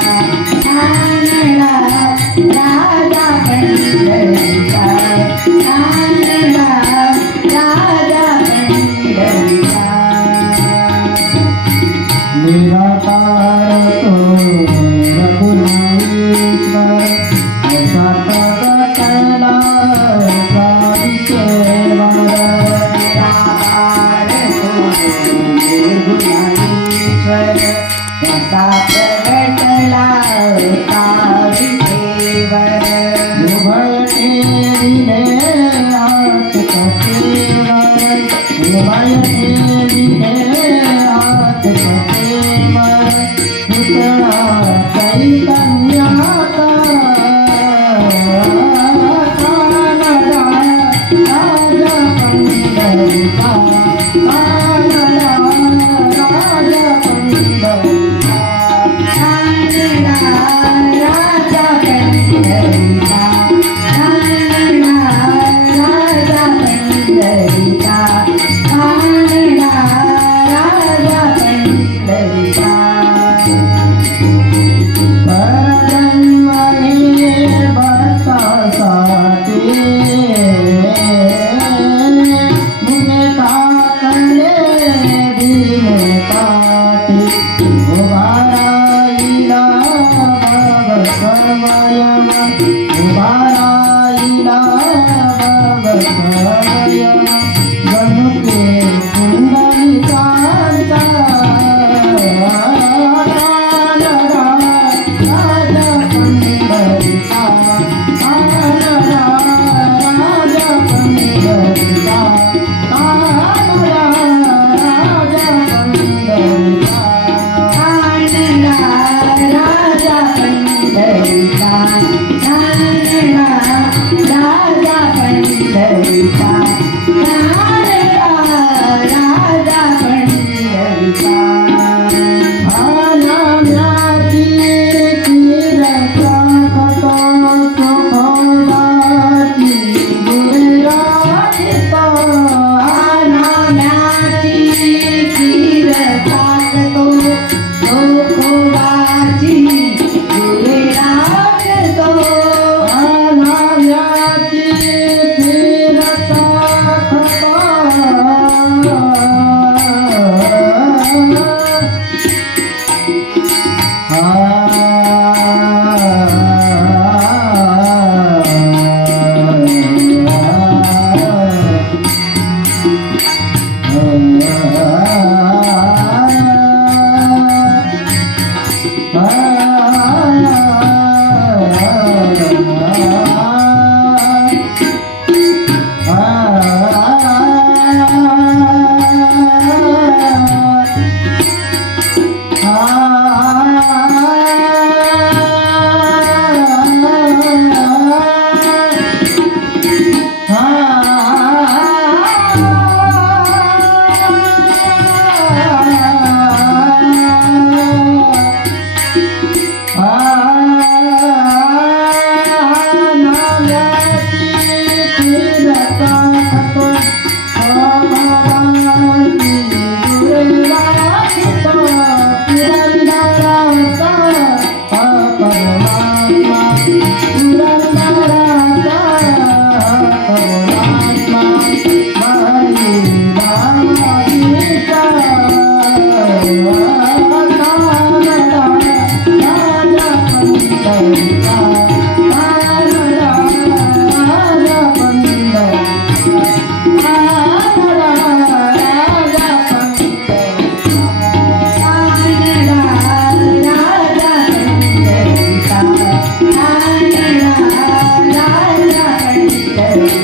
Yeah. प्रगटला होता विदेवा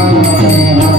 Thank you.